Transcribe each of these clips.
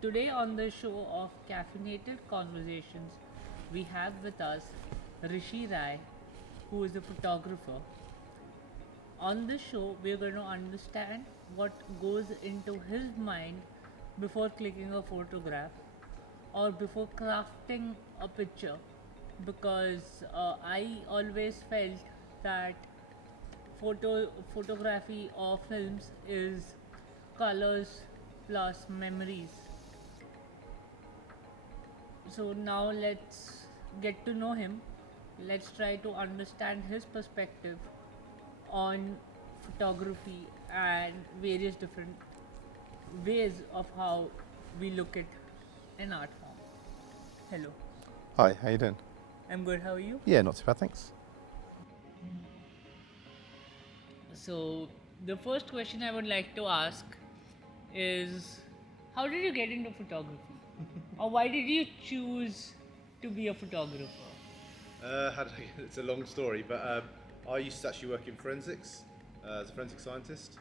today on the show of Caffeinated Conversations, we have with us Rishi Rai, who is a photographer. On this show, we're going to understand what goes into his mind before clicking a photograph or before crafting a picture, because I always felt that photography or films is colors plus memories. So now let's get to know him. Let's try to understand his perspective on photography and various different ways of how we look at an art form. Hello, Hi, how you doing? I'm good. How are you? Yeah, not too bad, thanks. So, the first question I would like to ask is, how did you get into photography? Or why did you choose to be a photographer? It's a long story, but I used to actually work in forensics as a forensic scientist,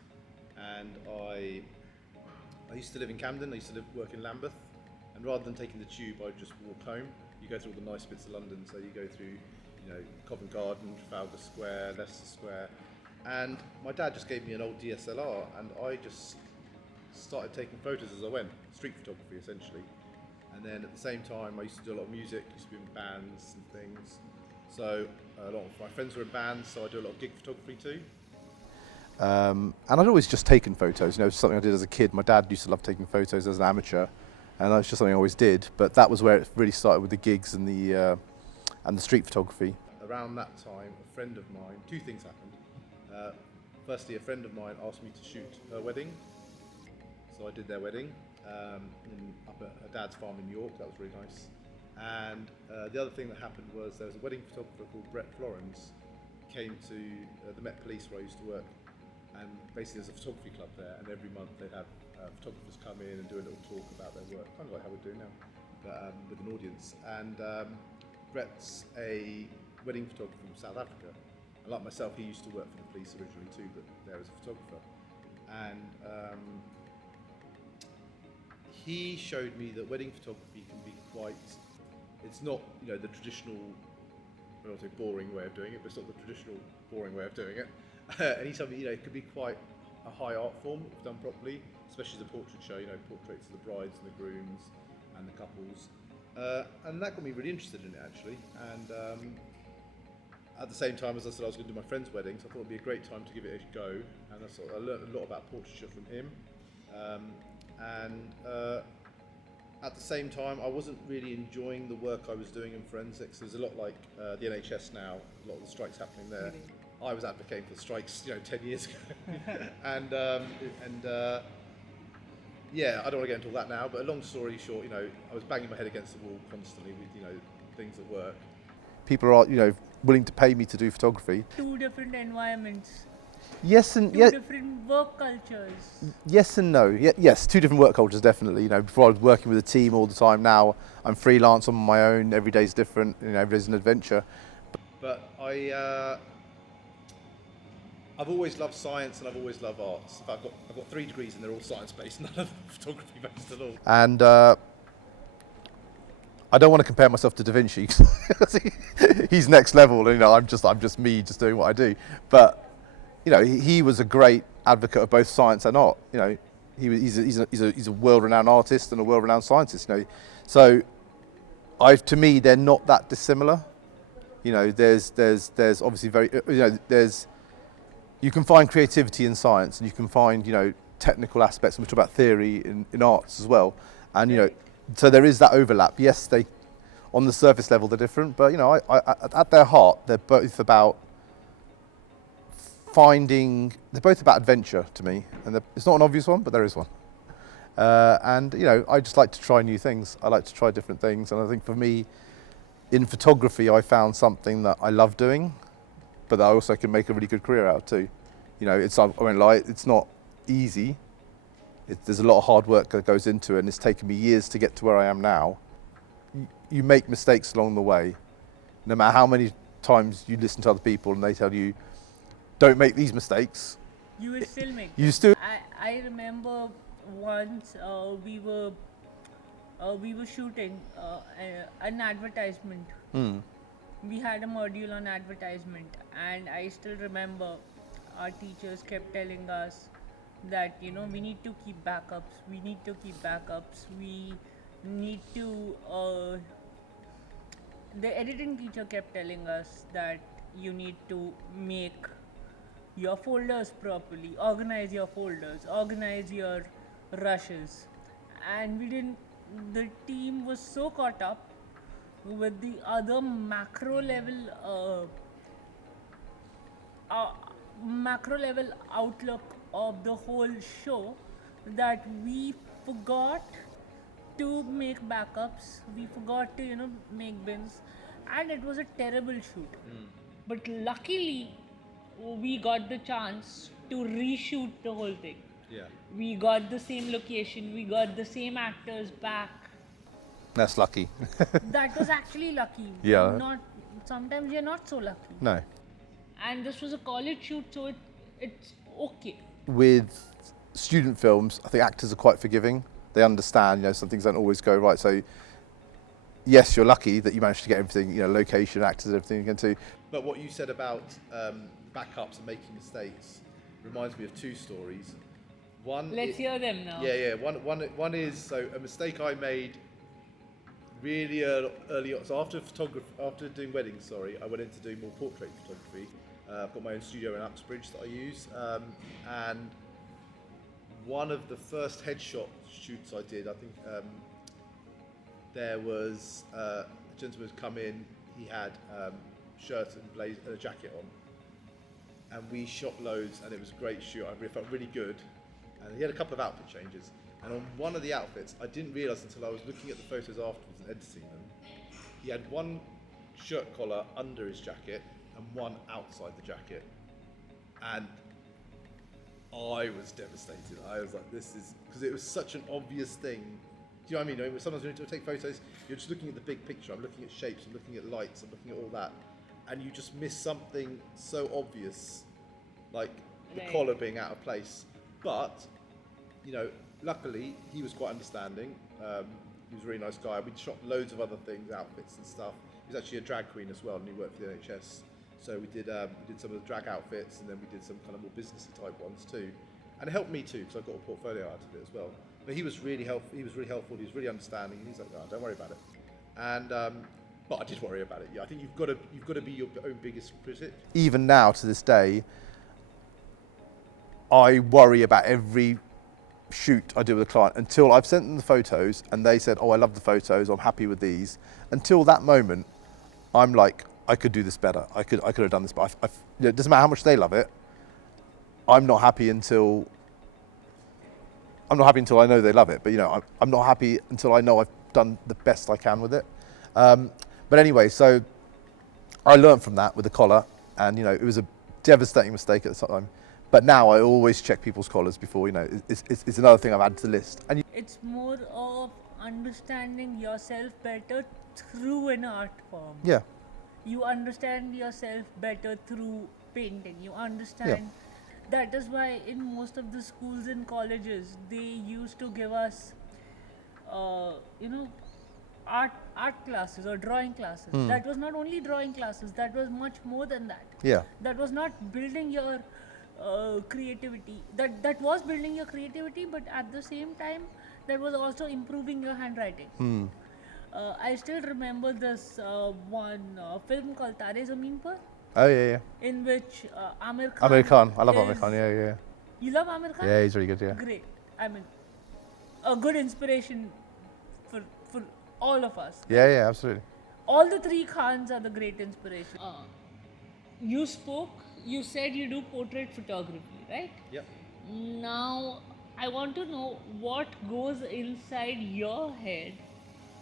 and I used to live in Camden. I used to work in Lambeth, and rather than taking the tube, I'd just walk home. You go through all the nice bits of London, so you go through, Covent Garden, Trafalgar Square, Leicester Square, and my dad just gave me an old DSLR, and I just started taking photos as I went, street photography essentially. And then at the same time, I used to do a lot of music, used to be in bands and things. So a lot of my friends were in bands, so I do a lot of gig photography too. And I'd always just taken photos, something I did as a kid. My dad used to love taking photos as an amateur, and that's just something I always did. But that was where it really started with the gigs and the street photography. Around that time, a friend of mine, two things happened. Firstly, a friend of mine asked me to shoot her wedding, so I did their wedding up at her dad's farm in York. That was really nice. And the other thing that happened was there was a wedding photographer called Brett Florence, came to the Met Police where I used to work, and basically there's a photography club there, and every month they'd have photographers come in and do a little talk about their work, kind of like how we're doing now, but with an audience. And Brett's a wedding photographer from South Africa, and like myself, he used to work for the police originally too, but there as a photographer. And he showed me that wedding photography can be quite, it's not the traditional, I don't want to say boring way of doing it, but it's not the traditional boring way of doing it. And he told me it could be quite a high art form if done properly, especially the portrait show, portraits of the brides and the grooms and the couples. And that got me really interested in it actually. And at the same time, as I said, I was going to do my friend's wedding, so I thought it'd be a great time to give it a go. And I learned a lot about portraiture from him. At the same time, I wasn't really enjoying the work I was doing in forensics. There's a lot like the NHS now, a lot of the strikes happening there. Really? I was advocating for strikes, 10 years ago. and yeah, I don't want to get into all that now, but a long story short, I was banging my head against the wall constantly with, things at work. People are, willing to pay me to do photography. Two different environments, Yes and two yes, different work cultures. yes and no. Yes, two different work cultures definitely. Before I was working with a team all the time. Now I'm freelance on my own. Every day's different. Every day's an adventure. But I've always loved science and I've always loved arts. In fact, I've got 3 degrees and they're all science-based, none of them photography based at all. And I don't want to compare myself to Da Vinci because he's next level. I'm just me, just doing what I do. But he was a great advocate of both science and art. He's a world-renowned artist and a world-renowned scientist. So to me they're not that dissimilar. There's obviously you can find creativity in science and you can find technical aspects, and we talk about theory in arts as well. And so there is that overlap. Yes, they on the surface level they're different, but at their heart they're both about they're both about adventure to me, and it's not an obvious one, but there is one. And I just like to try new things. I like to try different things, and I think for me, in photography, I found something that I love doing, but that I also can make a really good career out of too. I won't lie, it's not easy. There's a lot of hard work that goes into it, and it's taken me years to get to where I am now. You make mistakes along the way, no matter how many times you listen to other people and they tell you, don't make these mistakes. You will still make You them. still. I remember once we were we were shooting an advertisement. We had a module on advertisement, and I still remember our teachers kept telling us that we need to keep backups. We need to keep backups. We need to. The editing teacher kept telling us that you need to make your folders properly, organize your folders, organize your rushes, and we didn't. The team was so caught up with the other uh, macro level outlook of the whole show that we forgot to make backups. We forgot to make bins, and it was a terrible shoot. But luckily, we got the chance to reshoot the whole thing. Yeah. We got the same location, we got the same actors back. That's lucky. That was actually lucky. Yeah. Not sometimes you're not so lucky. No. And this was a college shoot, so it's okay. With student films, I think actors are quite forgiving. They understand, some things don't always go right. So, yes, you're lucky that you managed to get everything, location, actors, everything you can do. But what you said about backups and making mistakes reminds me of two stories. One. Let's hear them now. Yeah. One is, so a mistake I made really early on. So after doing weddings, I went into doing more portrait photography. I've got my own studio in Uxbridge that I use, and one of the first headshot shoots I did, I think there was a gentleman who'd come in. He had shirt and blazer and a jacket on, and we shot loads, and it was a great shoot. I felt really good, and he had a couple of outfit changes. And on one of the outfits, I didn't realise until I was looking at the photos afterwards and editing them, he had one shirt collar under his jacket and one outside the jacket. And I was devastated. I was like, this is, because it was such an obvious thing. Do you know what I mean? Sometimes when you take photos, you're just looking at the big picture. I'm looking at shapes, I'm looking at lights, I'm looking at all that. And you just miss something so obvious, like the collar being out of place. But, luckily, he was quite understanding. He was a really nice guy. We shot loads of other things, outfits and stuff. He was actually a drag queen as well, and he worked for the NHS. So we did some of the drag outfits, and then we did some kind of more businessy type ones too. And it helped me too, because I got a portfolio out of it as well. But he was really helpful. He was really really understanding. He's like, "Oh, don't worry about it." And but I did worry about it. Yeah, I think you've got to be your own biggest critic. Even now, to this day, I worry about every shoot I do with a client until I've sent them the photos and they said, "Oh, I love the photos. I'm happy with these." Until that moment, I'm like, I could do this better. I could have done this, but it doesn't matter how much they love it. I'm not happy until I know they love it. But I'm not happy until I know I've done the best I can with it. But anyway, so I learned from that with the collar, and it was a devastating mistake at the time. But now I always check people's collars before, it's another thing I've added to the list. And it's more of understanding yourself better through an art form. Yeah. You understand yourself better through painting. You understand. That is why in most of the schools and colleges, they used to give us, art classes or drawing classes. That was not only drawing classes, that was much more than that. Yeah. That was not building your creativity. That was building your creativity, but at the same time, that was also improving your handwriting. I still remember this one film called T.A.R.D.I.S. Oh yeah. in which Amir Khan. I love is- Amir Khan. Yeah. You love Amir Khan? Yeah, he's really good. Yeah. Great. I mean, a good inspiration for all of us. Yeah, absolutely. All the three Khans are the great inspiration. You said you do portrait photography, right? Yep. Now, I want to know what goes inside your head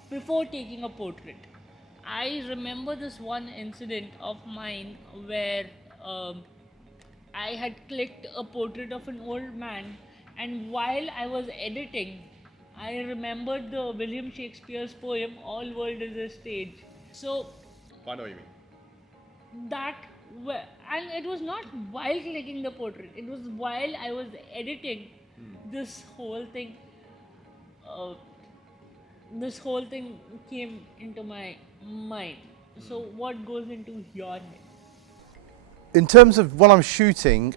before taking a portrait. I remember this one incident of mine where I had clicked a portrait of an old man, and while I was editing, I remembered the William Shakespeare's poem, "All World is a Stage." So I know what you mean. and it was not while clicking the portrait, it was while I was editing this whole thing. this whole thing came into my mind. So what goes into your head? In terms of when I'm shooting,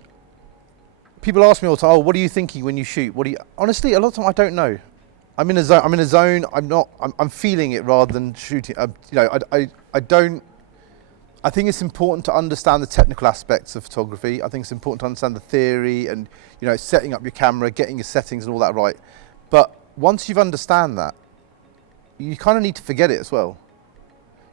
people ask me all the time, "Oh, what are you thinking when you shoot? What do you?" Honestly, a lot of time I don't know. I'm in a zone. I'm in a zone. I'm not. I'm feeling it rather than shooting. I don't. I think it's important to understand the technical aspects of photography. I think it's important to understand the theory and setting up your camera, getting your settings and all that right. But once you've understand that, you kind of need to forget it as well.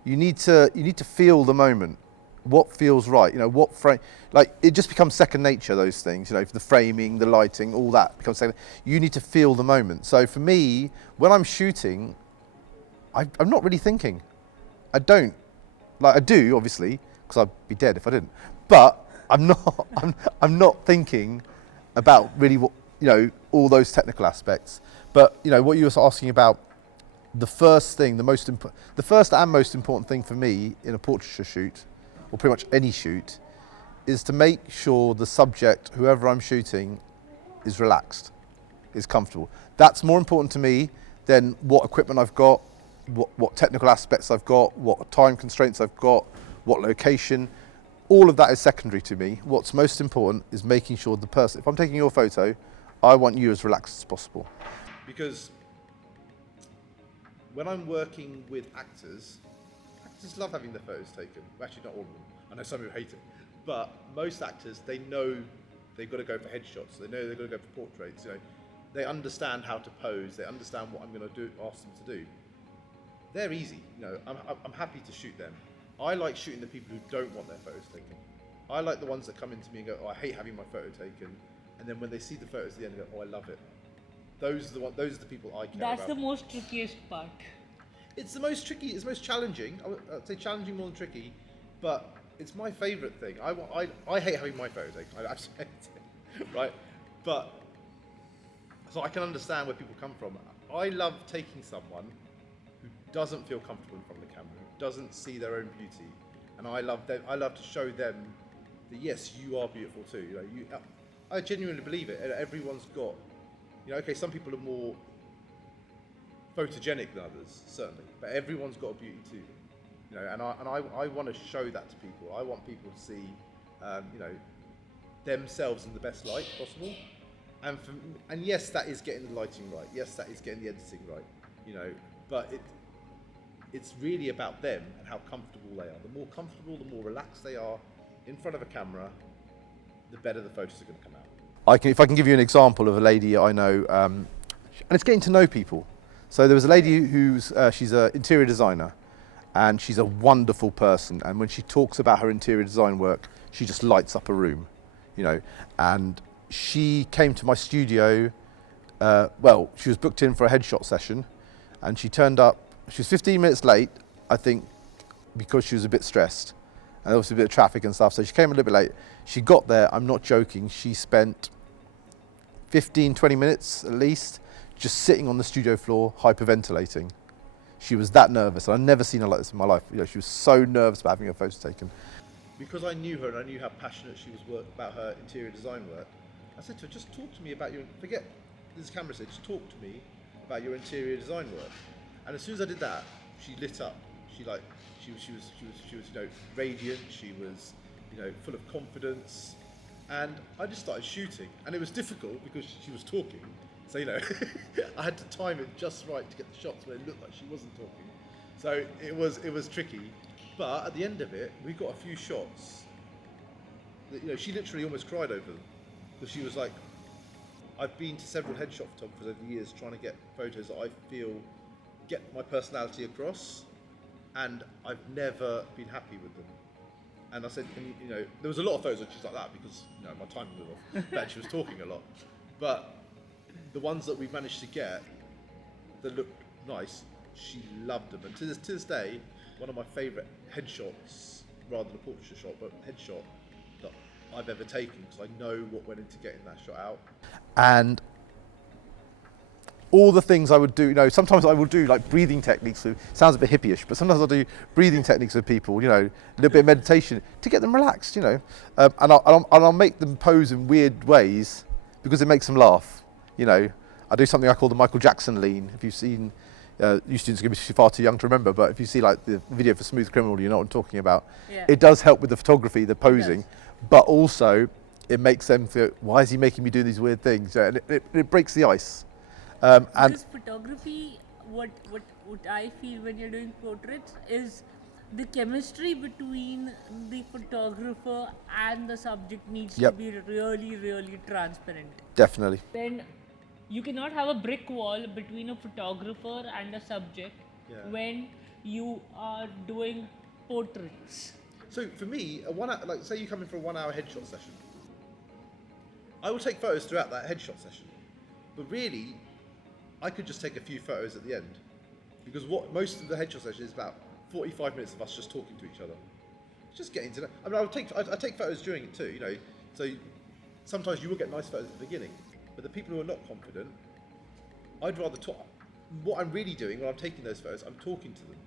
You need to feel the moment. What feels right? What frame? Like it just becomes second nature. Those things, the framing, the lighting, all that becomes second. You need to feel the moment. So for me, when I'm shooting, I'm not really thinking. I don't. Like I do, obviously, because I'd be dead if I didn't. But I'm not. I'm not thinking about really what all those technical aspects. But what you were asking about, the first thing, the first and most important thing for me in a portraiture shoot, or pretty much any shoot, is to make sure the subject, whoever I'm shooting, is relaxed, is comfortable. That's more important to me than what equipment I've got, what technical aspects I've got, what time constraints I've got, what location. All of that is secondary to me. What's most important is making sure the person, if I'm taking your photo, I want you as relaxed as possible. Because when I'm working with actors love having their photos taken. Well, actually, not all of them. I know some who hate it. But most actors, they know they've got to go for headshots. They know they've got to go for portraits. They understand how to pose. They understand what I'm going to ask them to do. They're easy. I'm happy to shoot them. I like shooting the people who don't want their photos taken. I like the ones that come into me and go, "Oh, I hate having my photo taken," and then when they see the photos at the end, they go, "Oh, I love it." Those are the people I care about. That's the most trickiest part. It's the most tricky. It's most challenging. I'd say challenging more than tricky, but it's my favourite thing. I hate having my photo taken. I absolutely hate it, right? But so I can understand where people come from. I love taking someone who doesn't feel comfortable in front of the camera, who doesn't see their own beauty, and I love to show them that yes, you are beautiful too. I genuinely believe it. Everyone's got, okay, some people are more photogenic than others, certainly, but everyone's got a beauty too. And I want to show that to people. I want people to see, themselves in the best light possible. And yes, that is getting the lighting right. Yes, that is getting the editing right. But it's really about them and how comfortable they are. The more comfortable, the more relaxed they are in front of a camera, the better the photos are going to come out. If I can give you an example of a lady I know, and it's getting to know people. So there was a lady who's she's an interior designer, and she's a wonderful person. And when she talks about her interior design work, she just lights up a room, And she came to my studio. She was booked in for a headshot session, and she turned up. She was 15 minutes late, I think, because she was a bit stressed, and there was a bit of traffic and stuff. So she came a little bit late. She got there. I'm not joking. She spent 15, 20 minutes at least just sitting on the studio floor, hyperventilating. She was that nervous. I've never seen her like this in my life. She was so nervous about having her photos taken. Because I knew her and I knew how passionate she was about her interior design work, I said to her, just talk to me about forget this camera said, just talk to me about your interior design work. And as soon as I did that, she lit up. She was radiant. She was, full of confidence. And I just started shooting, and it was difficult because she was talking. So I had to time it just right to get the shots where it looked like she wasn't talking. So it was tricky, but at the end of it, we got a few shots that she literally almost cried over them, because she was like, I've been to several headshot photographers over the years trying to get photos that I feel get my personality across, and I've never been happy with them. And I said, there was a lot of photos that she's like that because my timing was off, but she was talking a lot. But the ones that we managed to get that looked nice, she loved them. And to this day, one of my favourite headshots, rather than a portrait shot, but headshot that I've ever taken, because I know what went into getting that shot out. And all the things I would do, sometimes I will do like breathing techniques. It sounds a bit hippie-ish, but sometimes I'll do breathing techniques with people, a little bit of meditation to get them relaxed, and I'll make them pose in weird ways because it makes them laugh. I do something I call the Michael Jackson lean. If you've seen, You students are going to be far too young to remember, but if you see like the video for Smooth Criminal, you know what I'm talking about. Yeah. It does help with the photography, the posing, does. but also it makes them feel, why is he making me do these weird things? And it breaks the ice. And Because photography, what I feel when you're doing portraits is the chemistry between the photographer and the subject needs to Yep. be really, really transparent. definitely. Then you cannot have a brick wall between a photographer and a subject Yeah. when you are doing portraits. So for me, a 1 hour, like say you come in for a 1 hour headshot session, I will take photos throughout that headshot session, but really, I could just take a few photos at the end, because what most of the headshot session is about 45 minutes of us just talking to each other, just getting to know. I mean, I take photos during it too, you know. So sometimes you will get nice photos at the beginning, but the people who are not confident, I'd rather talk. What I'm really doing when I'm taking those photos, I'm talking to them.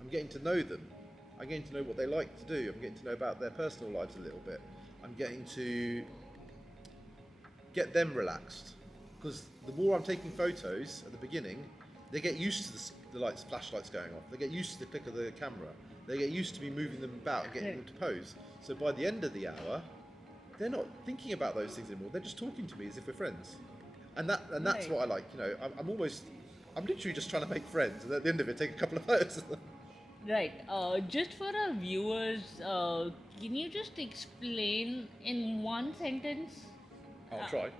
I'm getting to know them. I'm getting to know what they like to do. I'm getting to know about their personal lives a little bit. I'm getting to get them relaxed. Because the more I'm taking photos at the beginning, they get used to the lights, flashlights going off. They get used to the click of the camera. They get used to me moving them about and getting them to pose. So by the end of the hour, they're not thinking about those things anymore. They're just talking to me as if we're friends. And that's Right. what I like. You know, I'm literally just trying to make friends, and at the end of it, take a couple of photos of them. Right. Just for our viewers, can you just explain in one sentence I'll try.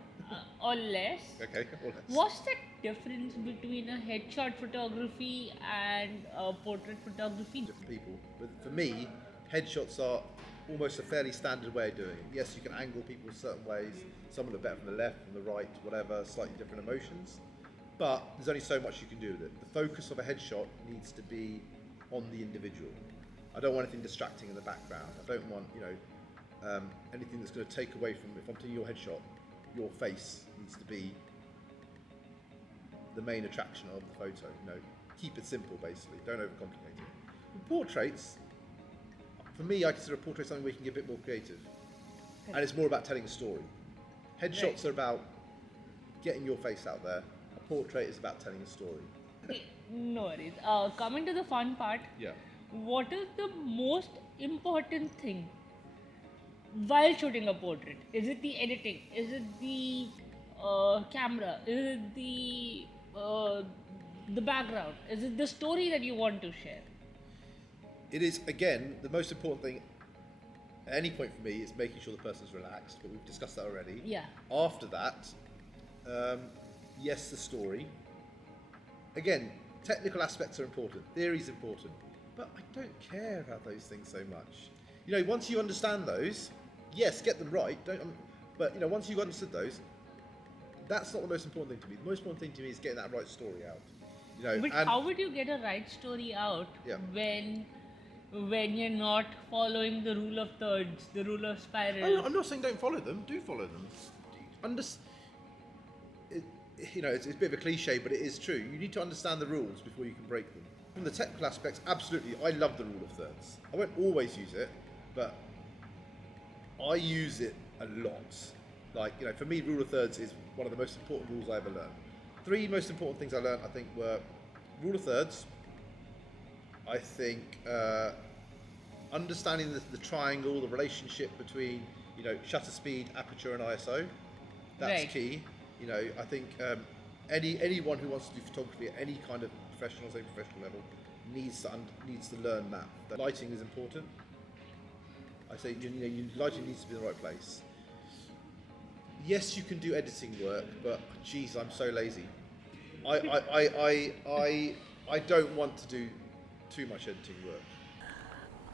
or less? Okay. Well, let's- What's the difference between a headshot photography and portrait photography? different people. But for me, headshots are almost a fairly standard way of doing it. Yes, you can angle people certain ways. Some will look better from the left, from the right, whatever, slightly different emotions. But there's only so much you can do with it. The focus of a headshot needs to be on the individual. I don't want anything distracting in the background. I don't want, anything that's going to take away from, if I'm taking your headshot, your face needs to be the main attraction of the photo. You know, keep it simple basically. Don't overcomplicate it. With portraits, for me, I consider a portrait something where you can get a bit more creative, and it's more about telling a story. Headshots Right. are about getting your face out there. A portrait is about telling a story. Okay, no worries. Coming to the fun part, Yeah. what is the most important thing while shooting a portrait? Is it the editing? Is it the camera? Is it the background? Is it the story that you want to share? It is, again, the most important thing at any point for me is making sure the person's relaxed, but we've discussed that already. Yeah. After that, yes, the story. Again, technical aspects are important, theory's important, but I don't care about those things so much. You know, once you understand those, yes, get them right, but you know, once you've understood those, that's not the most important thing to me. The most important thing to me is getting that right story out. You know, But and how would you get a right story out Yeah. when you're not following the rule of thirds, the rule of spiral? I'm not saying don't follow them. Do follow them. It's a bit of a cliche, but it is true. You need to understand the rules before you can break them. From the technical aspects, absolutely, I love the rule of thirds. I won't always use it, but I use it a lot. Like, you know, for me, rule of thirds is one of the most important rules I ever learned. 3 most important things I learned, I think, were rule of thirds. I think understanding the triangle, the relationship between, you know, shutter speed, aperture, and ISO. That's Right. key. You know, I think anyone who wants to do photography at any kind of professional, semi-professional level needs to learn that. That lighting is important. I say, lighting needs to be in the right place. Yes, you can do editing work, but geez, I'm so lazy. I don't want to do too much editing work.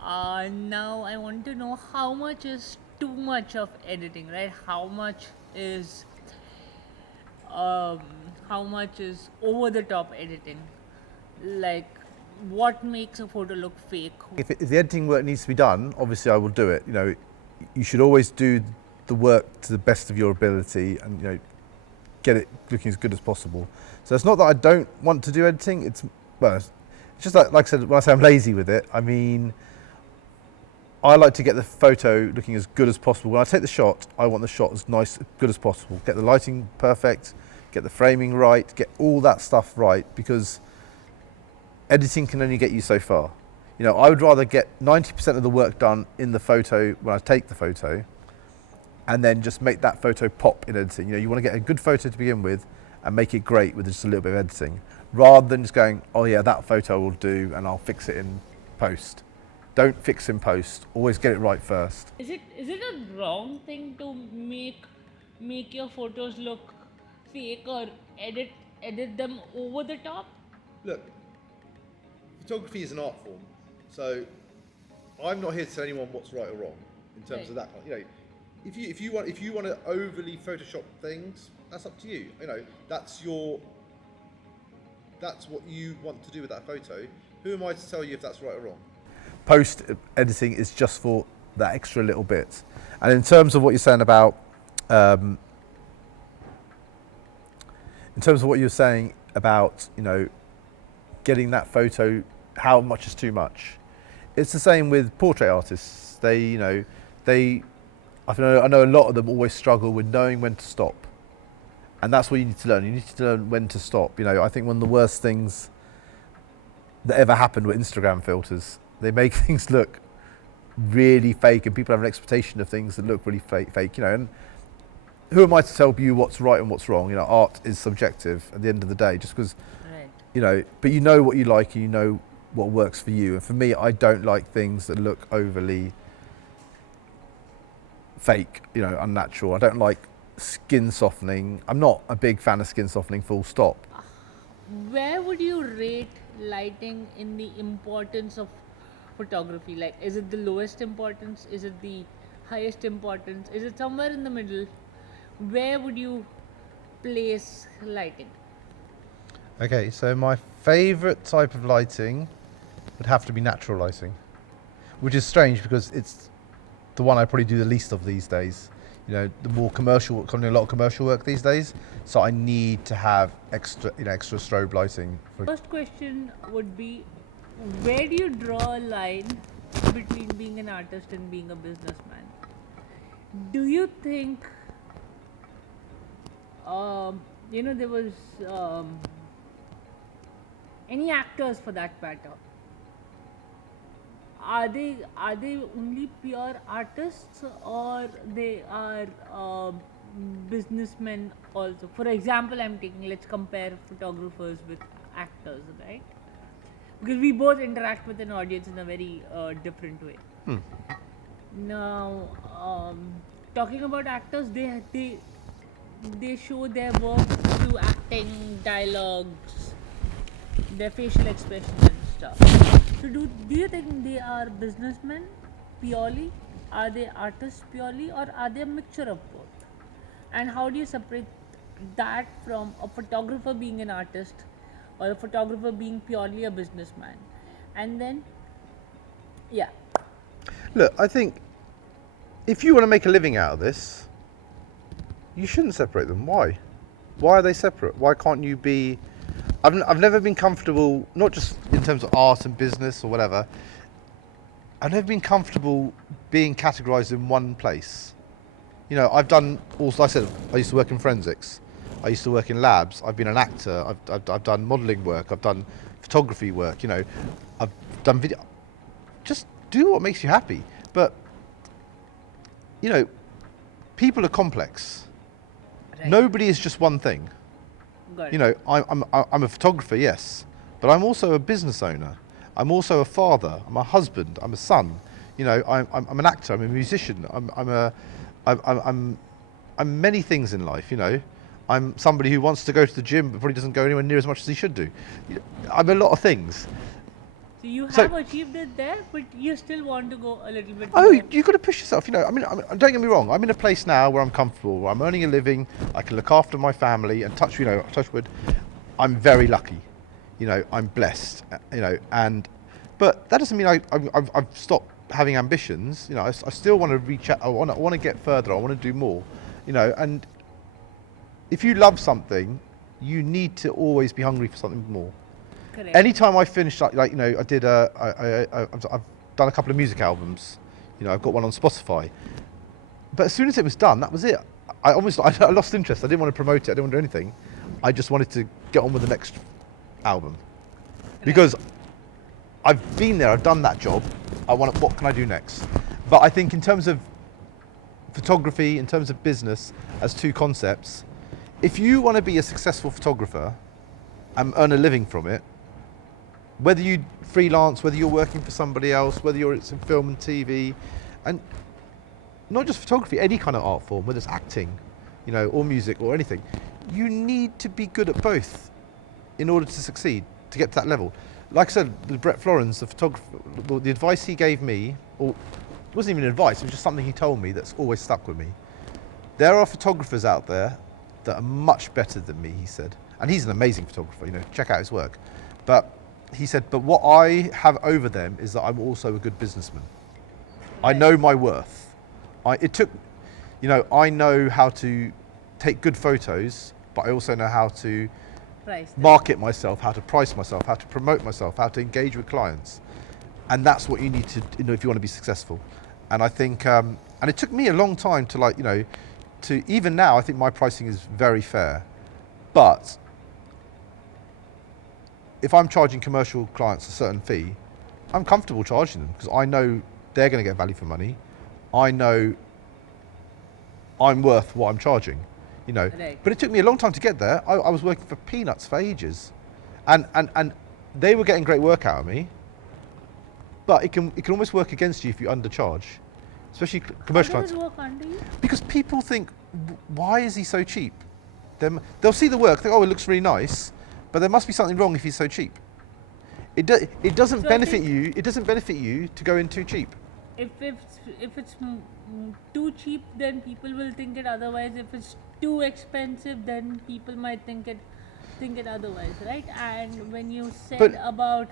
Now I want to know how much is too much of editing, right? How much is over the top editing? Like, what makes a photo look fake? If the editing work needs to be done, obviously I will do it. You know, you should always do the work to the best of your ability and, you know, get it looking as good as possible. So it's not that I don't want to do editing. It's just like I said, when I say I'm lazy with it, I mean, I like to get the photo looking as good as possible. When I take the shot, I want the shot as nice, good as possible. Get the lighting perfect, get the framing right, get all that stuff right, because editing can only get you so far. You know, I would rather get 90% of the work done in the photo when I take the photo, and then just make that photo pop in editing. You know, you want to get a good photo to begin with and make it great with just a little bit of editing, rather than just going, oh yeah, that photo will do and I'll fix it in post. Don't fix in post, always get it right first. Is it a wrong thing to make your photos look fake or edit them over the top? Look, photography is an art form, so I'm not here to tell anyone what's right or wrong in terms of that. You know, if you want to overly Photoshop things, that's up to you. You know, that's what you want to do with that photo. Who am I to tell you if that's right or wrong? Post editing is just for that extra little bit. And in terms of what you're saying about, you know, getting that photo, how much is too much? It's the same with portrait artists. I know a lot of them always struggle with knowing when to stop. And that's what you need to learn. You need to learn when to stop. You know, I think one of the worst things that ever happened were Instagram filters. They make things look really fake, and people have an expectation of things that look really fake, you know. And who am I to tell you what's right and what's wrong? You know, art is subjective at the end of the day, just because, Right. you know, but you know what you like and you know what works for you. And for me, I don't like things that look overly fake, you know, unnatural. I don't like skin softening. I'm not a big fan of skin softening, full stop. Where would you rate lighting in the importance of photography? Like, is it the lowest importance? Is it the highest importance? Is it somewhere in the middle? Where would you place lighting? Okay, so my favourite type of lighting would have to be natural lighting, which is strange because it's the one I probably do the least of these days. You know, the more commercial, I'm doing a lot of commercial work these days, so I need to have extra strobe lighting. First question would be, where do you draw a line between being an artist and being a businessman? Do you think, you know, there was any actors for that matter? Are they only pure artists, or they are businessmen also? For example, let's compare photographers with actors, right? Because we both interact with an audience in a very different way. Now, talking about actors, they show their work through acting, dialogues, their facial expressions and stuff. So do you think they are businessmen purely? Are they artists purely, or are they a mixture of both? And how do you separate that from a photographer being an artist or a photographer being purely a businessman? And then, yeah. Look, I think if you want to make a living out of this, you shouldn't separate them. Why? Why are they separate? Why can't you be... I've never been comfortable, not just in terms of art and business or whatever, I've never been comfortable being categorised in one place. You know, I've done, also, like I said, I used to work in forensics, I used to work in labs, I've been an actor, I've done modelling work, I've done photography work, you know, I've done video. Just do what makes you happy. But, you know, people are complex. Right. Nobody is just one thing. Got it. You know, I'm a photographer, yes, but I'm also a business owner. I'm also a father. I'm a husband. I'm a son. You know, I'm an actor. I'm a musician. I'm many things in life. You know, I'm somebody who wants to go to the gym but probably doesn't go anywhere near as much as he should do. I'm a lot of things. So you have achieved it there, but you still want to go a little bit Oh, more. you've got to push yourself. You know, I mean, don't get me wrong. I'm in a place now where I'm comfortable, where I'm earning a living. I can look after my family, and touch wood, I'm very lucky. You know, I'm blessed. You know, but that doesn't mean I've stopped having ambitions. You know, I still want to reach out. I want to get further. I want to do more. You know, and if you love something, you need to always be hungry for something more. Correct. Anytime I finish, like you know, I've done a couple of music albums. You know, I've got one on Spotify. But as soon as it was done, that was it. I lost interest. I didn't want to promote it. I didn't want to do anything. I just wanted to get on with the next album, because I've been there, I've done that job. What can I do next? But I think in terms of photography, in terms of business, as two concepts, if you want to be a successful photographer and earn a living from it, whether you freelance, whether you're working for somebody else, whether you're in film and TV, and not just photography, any kind of art form, whether it's acting, or music or anything, you need to be good at both in order to succeed, to get to that level. Like I said, with Brett Florence, the photographer, the advice he gave me, or it wasn't even advice, it was just something he told me that's always stuck with me. There are photographers out there that are much better than me, he said. And he's an amazing photographer, check out his work. But he said, but what I have over them is that I'm also a good businessman. I know my worth. I know how to take good photos, but I also know how to market myself, how to price myself, how to promote myself, how to engage with clients. And that's what you need to, if you want to be successful. And I think, and it took me a long time to to even now, I think my pricing is very fair. But if I'm charging commercial clients a certain fee, I'm comfortable charging them because I know they're going to get value for money. I know I'm worth what I'm charging, Right. But it took me a long time to get there. I was working for peanuts for ages, and they were getting great work out of me. But it can almost work against you if you undercharge, especially commercial How does clients. it work under you? Because people think, why is he so cheap? They'll see the work, think, oh, it looks really nice, but there must be something wrong if he's so cheap. It doesn't So I benefit think- you. It doesn't benefit you to go in too cheap. If it's too cheap, then people will think it otherwise. If it's too expensive, then people might think it otherwise, right? And when you said But- about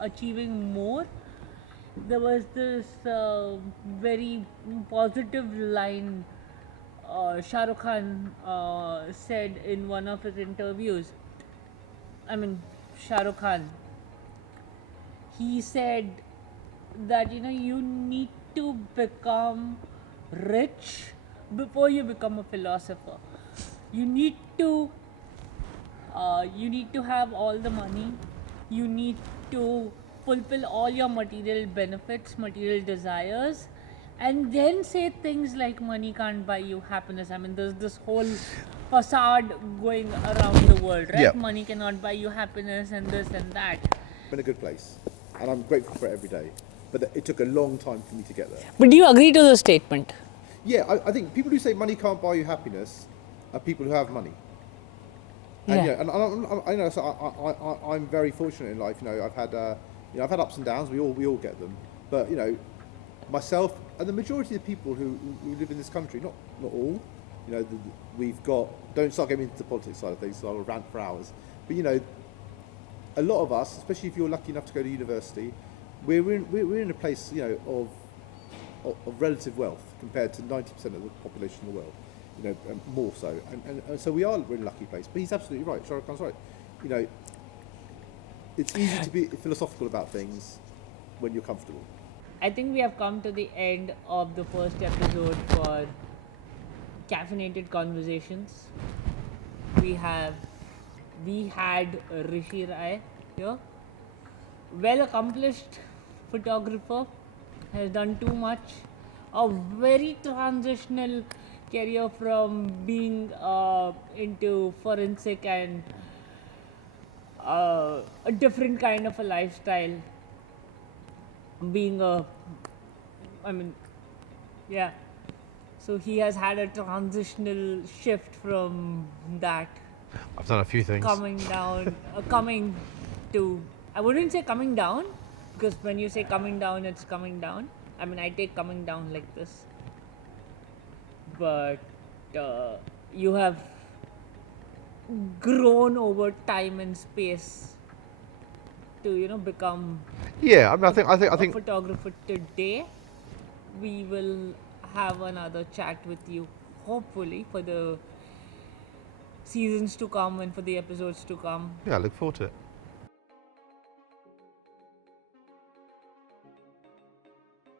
achieving more, there was this very positive line Shah Rukh Khan said in one of his interviews. Shah Rukh Khan. He said that you need to become rich before you become a philosopher. You need to have all the money. You need to fulfill all your material benefits, material desires, and then say things like money can't buy you happiness. There's this whole facade going around the world, right? Yeah. Money cannot buy you happiness and this and that. I'm in a good place, and I'm grateful for it every day. But it took a long time for me to get there. But do you agree to the statement? Yeah, I think people who say money can't buy you happiness are people who have money. And, Yeah. I know. So I'm very fortunate in life. I've had ups and downs. We all get them. But myself and the majority of people who live in this country, not all. We've got. Don't start getting into the politics side of things. So I'll rant for hours. But a lot of us, especially if you're lucky enough to go to university, we're in a place of relative wealth compared to 90% of the population in the world. More so, and so we're in a lucky place. But he's absolutely right. Shah Rukh Khan's right. It's easy to be philosophical about things when you're comfortable. I think we have come to the end of the first episode for Caffeinated Conversations. We had Rishi Rai here, well accomplished photographer, has done too much, a very transitional career from being into forensic and a different kind of a lifestyle, being so he has had a transitional shift from that, I've done a few things. coming to, I wouldn't say coming down, because when you say coming down, it's coming down. I take coming down like this. But you have grown over time and space to become Yeah, I think a photographer today. We will have another chat with you, hopefully, for the seasons to come and for the episodes to come. yeah, I look forward to it.